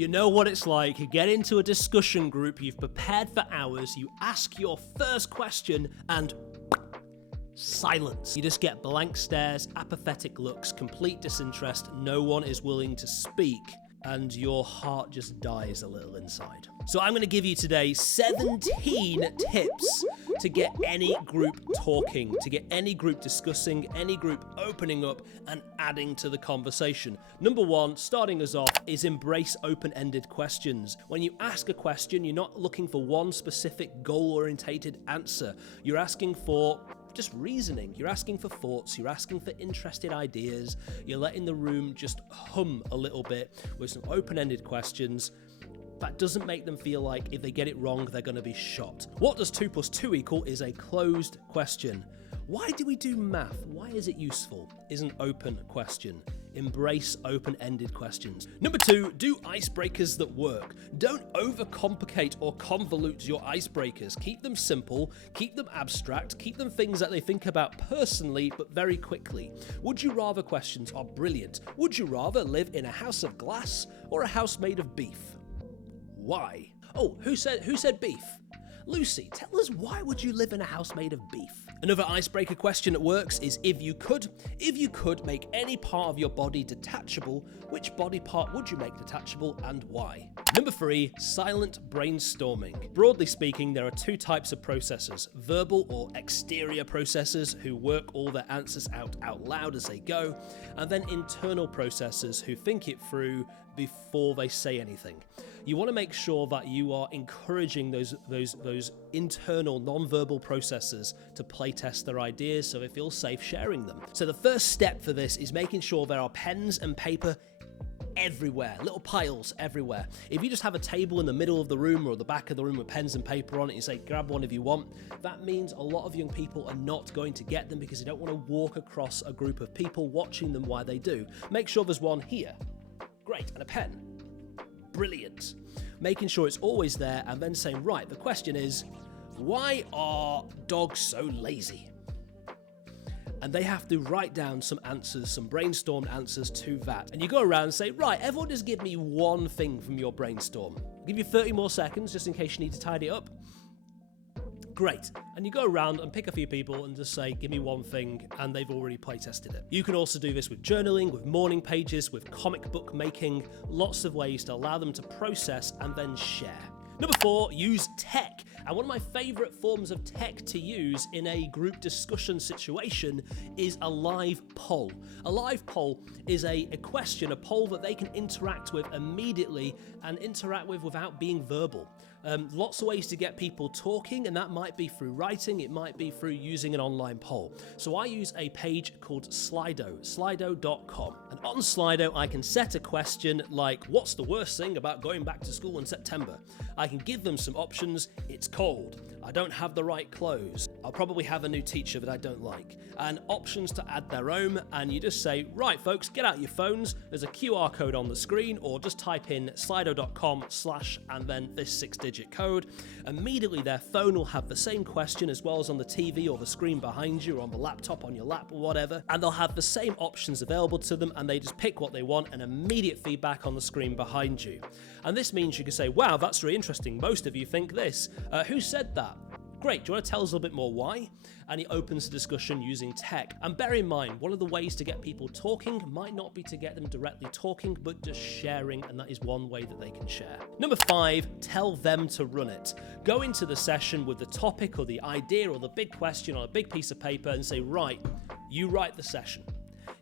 You know what it's like. You get into a discussion group, you've prepared for hours, you ask your first question, and silence. You just get blank stares, apathetic looks, complete disinterest, no one is willing to speak, and your heart just dies a little inside. So I'm going to give you today 17 tips to get any group talking, to get any group discussing, any group opening up and adding to the conversation. Number one, starting us off, is embrace open-ended questions. When you ask a question, you're not looking for one specific goal-orientated answer. You're asking for just reasoning, you're asking for thoughts, you're asking for interested ideas, you're letting the room just hum a little bit with some open-ended questions. That doesn't make them feel like if they get it wrong, they're going to be shot. What does 2 + 2 equal is a closed question. Why do we do math? Why is it useful? Is an open question. Embrace open-ended questions. Number 2, do icebreakers that work. Don't overcomplicate or convolute your icebreakers. Keep them simple, keep them abstract, keep them things that they think about personally but very quickly. Would you rather questions are brilliant. Would you rather live in a house of glass or a house made of beef? Why? Oh, who said beef? Lucy, tell us, why would you live in a house made of beef? Another icebreaker question that works is if you could make any part of your body detachable, which body part would you make detachable and why? Number 3, silent brainstorming. Broadly speaking, there are 2 types of processors, verbal or exterior processors who work all their answers out loud as they go, and then internal processors who think it through before they say anything. You want to make sure that you are encouraging those internal non-verbal processors to playtest their ideas so they feel safe sharing them. So the first step for this is making sure there are pens and paper everywhere, little piles everywhere. If you just have a table in the middle of the room or the back of the room with pens and paper on it, you say grab one if you want, that means a lot of young people are not going to get them because they don't want to walk across a group of people watching them while they do. Make sure there's one here. Great, and a pen. Brilliant. Making sure it's always there and then saying, right, the question is, why are dogs so lazy? And they have to write down some answers, some brainstormed answers to that. And you go around and say, right, everyone just give me one thing from your brainstorm. I'll give you 30 more seconds just in case you need to tidy up. Great. And you go around and pick a few people and just say, give me one thing, and they've already playtested it. You can also do this with journaling, with morning pages, with comic book making, lots of ways to allow them to process and then share. Number 4, use tech. And one of my favorite forms of tech to use in a group discussion situation is a live poll. A live poll is a question, a poll that they can interact with immediately and interact with without being verbal. Lots of ways to get people talking, and that might be through writing, it might be through using an online poll. So I use a page called Slido, slido.com. And on Slido, I can set a question like, what's the worst thing about going back to school in September? I can give them some options. It's cold. I don't have the right clothes. I'll probably have a new teacher that I don't like. And options to add their own, and you just say, right folks, get out your phones, there's a QR code on the screen, or just type in slido.com/ and then this 6-digit code. Immediately their phone will have the same question as well as on the TV or the screen behind you or on the laptop on your lap or whatever, and they'll have the same options available to them, and they just pick what they want and immediate feedback on the screen behind you. And this means you can say, wow, that's really interesting, most of you think this. Who said that? Great, do you want to tell us a little bit more why? And he opens the discussion using tech. And bear in mind, one of the ways to get people talking might not be to get them directly talking, but just sharing, and that is one way that they can share. Number 5, tell them to run it. Go into the session with the topic or the idea or the big question on a big piece of paper and say, right, you write the session.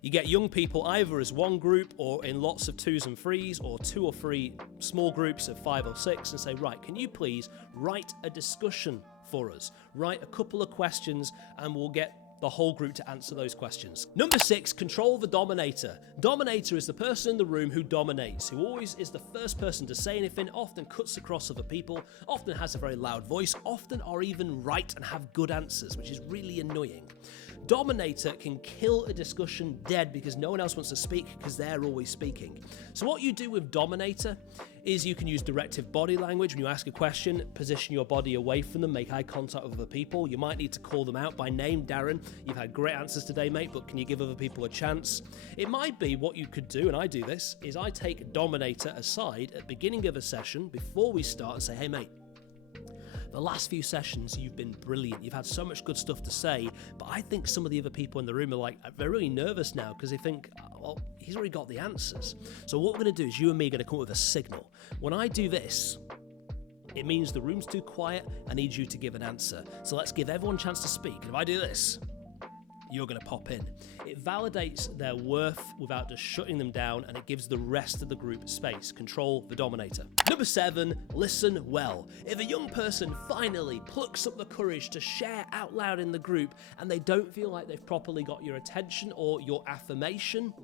You get young people either as one group or in lots of 2s and 3s or 2 or 3 small groups of 5 or 6 and say, right, can you please write a discussion for us? Write a couple of questions and we'll get the whole group to answer those questions. Number 6, control the dominator. Dominator is the person in the room who dominates, who always is the first person to say anything, often cuts across other people, often has a very loud voice, often are even right and have good answers, which is really annoying. Dominator can kill a discussion dead because no one else wants to speak because they're always speaking. So what you do with Dominator is you can use directive body language. When you ask a question, position your body away from them, make eye contact with other people. You might need to call them out by name. Darren, you've had great answers today, mate, but can you give other people a chance? It might be what you could do, and I do this, is I take a Dominator aside at the beginning of a session before we start and say, hey, mate, the last few sessions, you've been brilliant. You've had so much good stuff to say, but I think some of the other people in the room are like, they're really nervous now because they think, well, he's already got the answers. So what we're going to do is you and me are going to come up with a signal. When I do this, it means the room's too quiet. I need you to give an answer. So let's give everyone a chance to speak. And if I do this, you're going to pop in. It validates their worth without just shutting them down, and it gives the rest of the group space. Control the Dominator. Number 7, listen well. If a young person finally plucks up the courage to share out loud in the group and they don't feel like they've properly got your attention or your affirmation,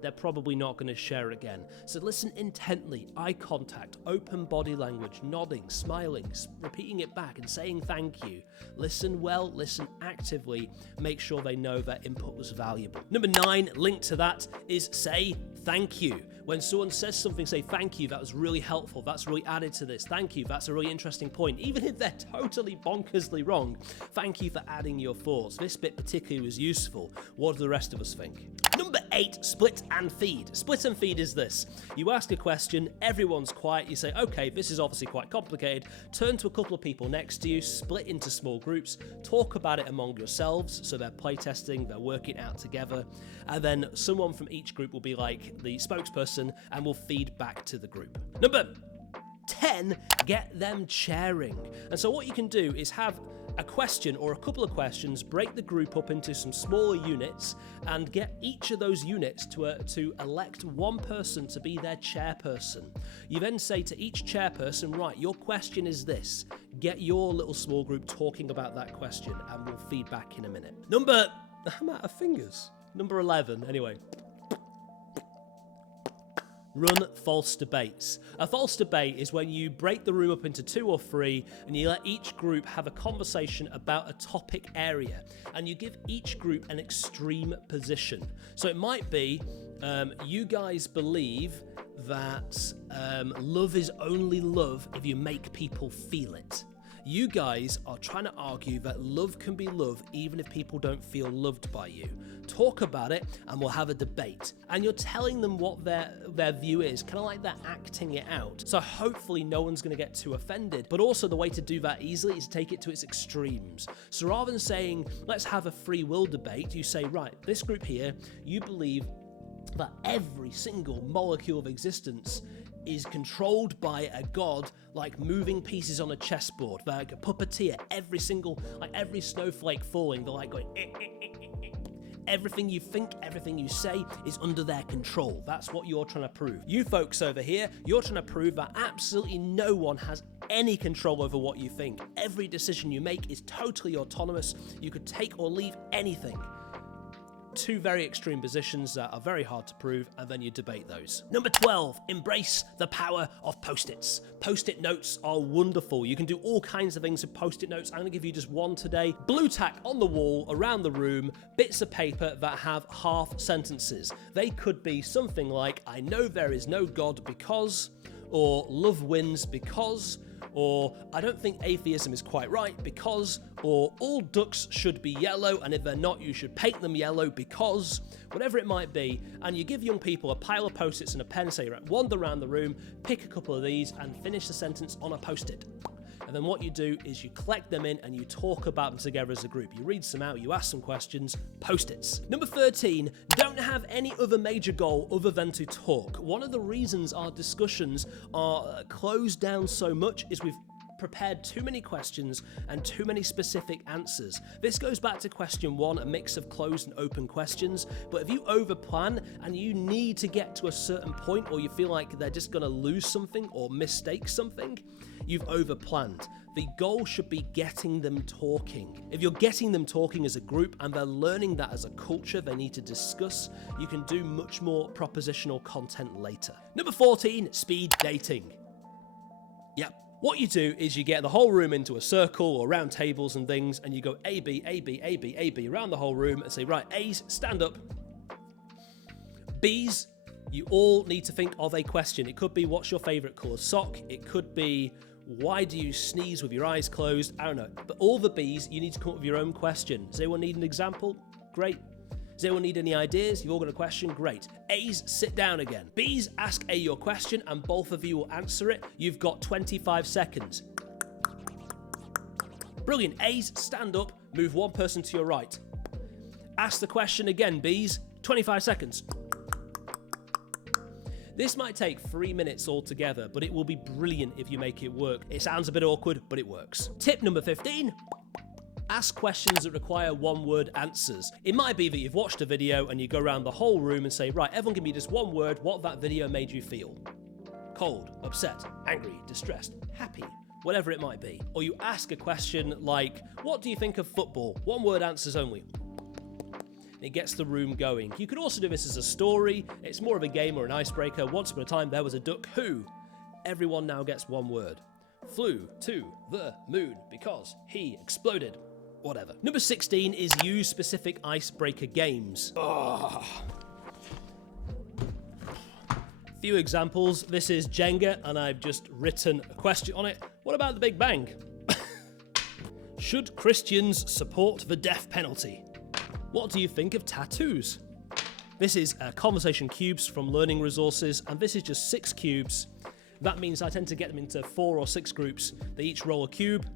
they're probably not going to share again. So listen intently, eye contact, open body language, nodding, smiling, repeating it back and saying thank you. Listen well, listen actively, make sure they know their input was valuable. Number 9, linked to that, is say thank you. When someone says something, say thank you, that was really helpful, that's really added to this, thank you, that's a really interesting point. Even if they're totally bonkersly wrong, thank you for adding your thoughts. This bit particularly was useful. What do the rest of us think? Number 8, split and feed. Split and feed is this. You ask a question, everyone's quiet, you say, okay, this is obviously quite complicated, turn to a couple of people next to you, split into small groups, talk about it among yourselves, so they're playtesting, they're working out together, and then someone from each group will be like the spokesperson and will feed back to the group. Number 10, get them sharing. And so what you can do is have a question or a couple of questions, break the group up into some smaller units and get each of those units to elect one person to be their chairperson. You then say to each chairperson, right, your question is this. Get your little small group talking about that question and we'll feed back in a minute. I'm out of fingers. Number 11, anyway. Run false debates. A false debate is when you break the room up into 2 or 3 and you let each group have a conversation about a topic area and you give each group an extreme position. So it might be you guys believe that love is only love if you make people feel it. You guys are trying to argue that love can be love even if people don't feel loved by you. Talk about it and we'll have a debate. And you're telling them what their view is, kind of like they're acting it out. So hopefully no one's going to get too offended. But also the way to do that easily is to take it to its extremes. So rather than saying, let's have a free will debate, you say, right, this group here, you believe that every single molecule of existence is controlled by a god, like moving pieces on a chessboard, like a puppeteer. Every snowflake falling, they're like going, Everything you think, everything you say is under their control. That's what you're trying to prove. You folks over here, you're trying to prove that absolutely no one has any control over what you think. Every decision you make is totally autonomous. You could take or leave anything. 2 very extreme positions that are very hard to prove, and then you debate those. Number 12, embrace the power of Post-its. Post-it notes are wonderful. You can do all kinds of things with Post-it notes. I'm going to give you just one today. Blue tack on the wall, around the room, bits of paper that have half sentences. They could be something like, I know there is no God because, or love wins because, or I don't think atheism is quite right because, or all ducks should be yellow and if they're not you should paint them yellow because, whatever it might be. And you give young people a pile of Post-its and a pen, say, right, wander around the room, pick a couple of these and finish the sentence on a Post-it. And then what you do is you collect them in and you talk about them together as a group. You read some out, you ask some questions, Post-its. Number 13, don't have any other major goal other than to talk. One of the reasons our discussions are closed down so much is we've prepared too many questions and too many specific answers. This goes back to question 1, a mix of closed and open questions. But if you overplan and you need to get to a certain point, or you feel like they're just going to lose something or mistake something, you've overplanned. The goal should be getting them talking. If you're getting them talking as a group and they're learning that as a culture they need to discuss, you can do much more propositional content later. Number 14, speed dating. Yep. What you do is you get the whole room into a circle or round tables and things, and you go A, B, A, B, A, B, A, B around the whole room and say, right, A's, stand up. B's, You all need to think of a question. It could be, what's your favourite colour sock? It could be, why do you sneeze with your eyes closed? I don't know. But all the B's, you need to come up with your own question. Does anyone need an example? Great. Does anyone need any ideas? You've all got a question? Great. A's, sit down again. B's, ask A your question and both of you will answer it. You've got 25 seconds. Brilliant. A's, stand up, move one person to your right. Ask the question again, B's. 25 seconds. This might take 3 minutes altogether, but it will be brilliant if you make it work. It sounds a bit awkward, but it works. Tip number 15. Ask questions that require one-word answers. It might be that you've watched a video and you go around the whole room and say, right, everyone give me just one word, what that video made you feel. Cold, upset, angry, distressed, happy, whatever it might be. Or you ask a question like, what do you think of football? One-word answers only. It gets the room going. You could also do this as a story. It's more of a game or an icebreaker. Once upon a time, there was a duck who. Everyone now gets one word. Flew to the moon because he exploded. Whatever. Number 16 is use specific icebreaker games. Few examples. This is Jenga, and I've just written a question on it. What about the Big Bang? Should Christians support the death penalty? What do you think of tattoos? This is conversation cubes from learning resources, and this is just 6 cubes. That means I tend to get them into 4 or 6 groups. They each roll a cube.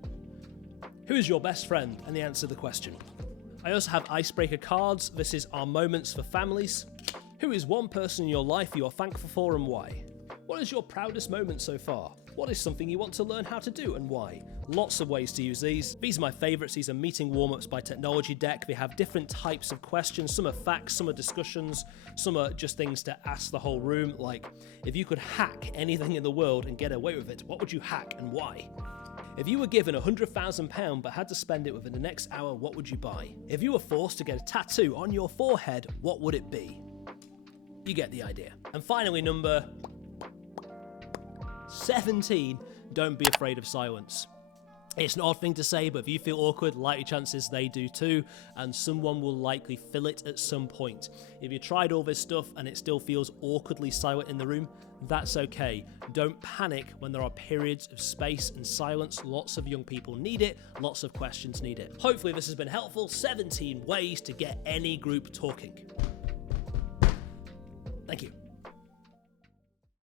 Who is your best friend? And they answer the question. I also have icebreaker cards. This is our moments for families. Who is one person in your life you are thankful for and why? What is your proudest moment so far? What is something you want to learn how to do and why? Lots of ways to use these. These are my favourites. These are meeting warm-ups by Technology Deck. They have different types of questions. Some are facts, some are discussions, some are just things to ask the whole room. Like, if you could hack anything in the world and get away with it, what would you hack and why? If you were given £100,000 but had to spend it within the next hour, what would you buy? If you were forced to get a tattoo on your forehead, what would it be? You get the idea. And finally, number 17, don't be afraid of silence. It's an odd thing to say, but if you feel awkward, likely chances they do too, and someone will likely fill it at some point. If you tried all this stuff and it still feels awkwardly silent in the room, that's okay. Don't panic when there are periods of space and silence. Lots of young people need it, lots of questions need it. Hopefully this has been helpful. 17 ways to get any group talking. Thank you.